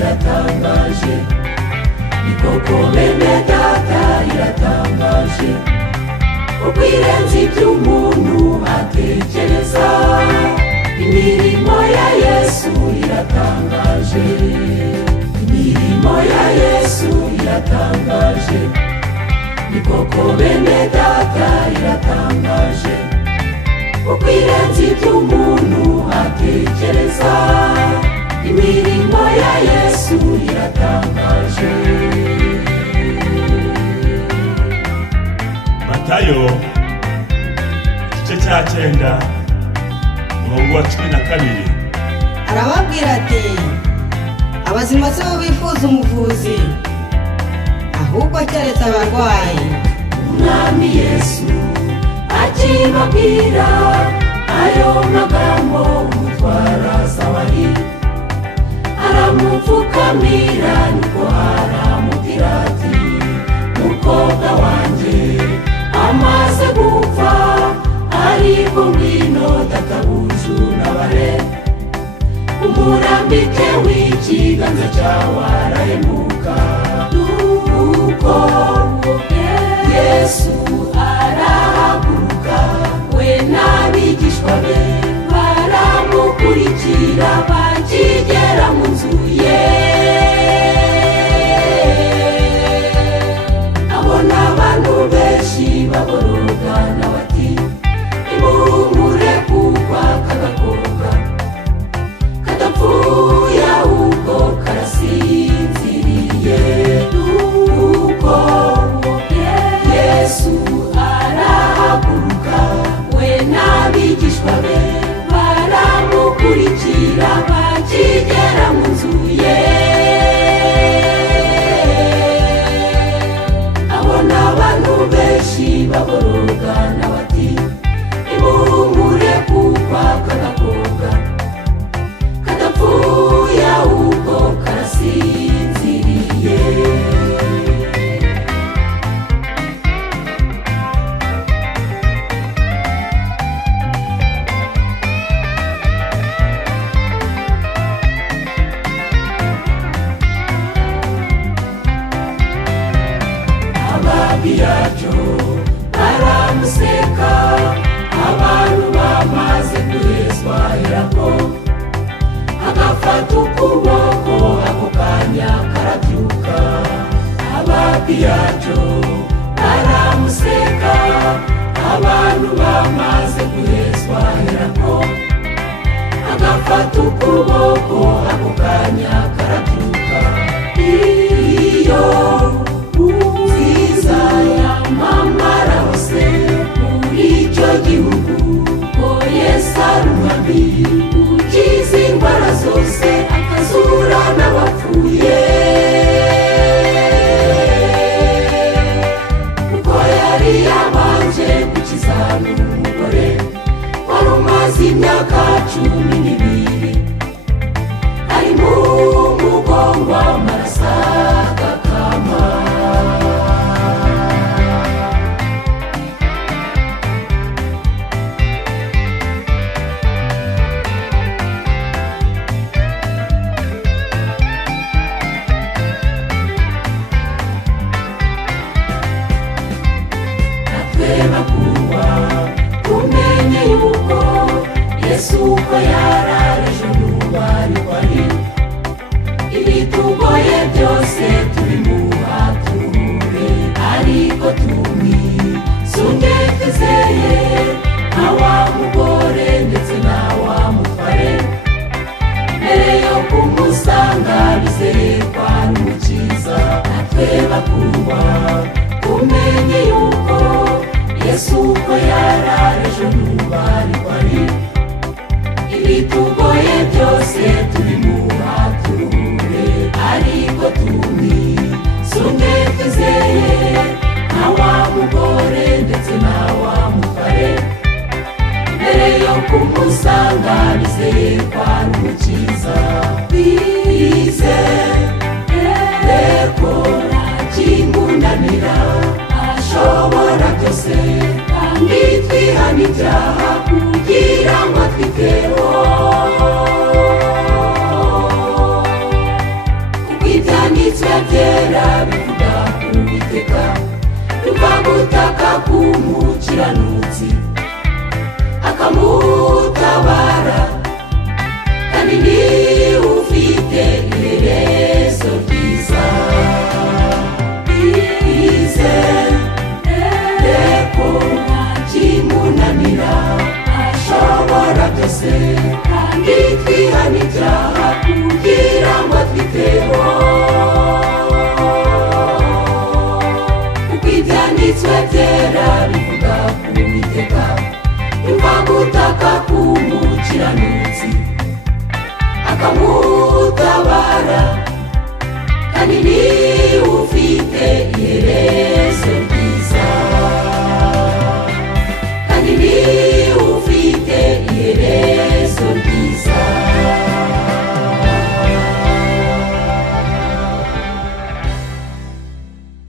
iratangaje, ni koko bene data iratangaje, kuko irenze iby'umuntu atekereza. Imirimo ya Yesu iratangaje, imirimo ya Yesu iratangaje, ni koko bene data iratangaje, kuko irenze iby'umuntu atekereza. Imirimo ya Yesu iratangaje. Matayo igice cya 9 umurongo wa 12 arababwira ati, abazima si bo bifuza umuvuzi, ahubwo keretse abarwayi. Umwami Yesu akibabwira ayo magambo, umutwara sawari aramupfukamira, nuko aramubwira ati, mukobwa wanjye amaze gupfa, ariko ngwino databuja unabare, umurambike w'ikiganza cyawe arahemuka. Nuko Yesu arahaguruka, we n'abigishwa be baramukurikira, bakigera mu nzu ye. Abona abantu benshi baboroga, nawe ati, nimuhumure kuko aka gakobwa kadapfuye ahubwo karasinziriye. Nuko Yesu arahaguruka, we n'abigishwa be baramukurikira, bakigera mu nzu ye. Abona abantu benshi baboroga, nawe ati, nimuhumure kuko aka gakobwa kadapfuye ahubwo karasinziriye. Ababiyacyo baramuseka, abantu bamaze guhezwa irako, agafata ukuboko ako kanya karabyuka. Ababiyacyo baramuseka, abantu bamaze guhezwa irako, agafata ukuboko ako kanya karabyuka. Iyo nziza yamamara hose muri icyo gihugu, ko Yesu ari umwami ukiza indwara zose, akazura n'abapfuye. Kuko yari yabanje gukiza n'umugore wari umaze imyaka 12 ari mu mugongo w'amaraso agakama. Bakundwa, tumenye yuko Yesu uko yararejo n'ubari, ibitugoye byose tubimuha tuhure, ariko tumisunge twizeye, nka wa mugore ndetse na wa mutware, mbere yo kumusanga bizeye kwa n'umukiza. Natwe bakundwa, tumenye yuko Yesu uko yararejo n'ubari, ibitugoye byose tubimuha tuhure, ariko tumisunge twizeye, nka wa mugore ndetse na wa mutware, mbere yo kumusanga bizeye kwa n'umukiza. Bizeye ko ntakimunanira, ashobora byose, kandi twihana ibyaha kugira ngo twiteho. byose kandi twihana ibyaha kugira ngo twiteho kuko ibyanditswe byera bivuga ku Uwiteka yumva gutaka k'umukiranutsi akamutabara kandi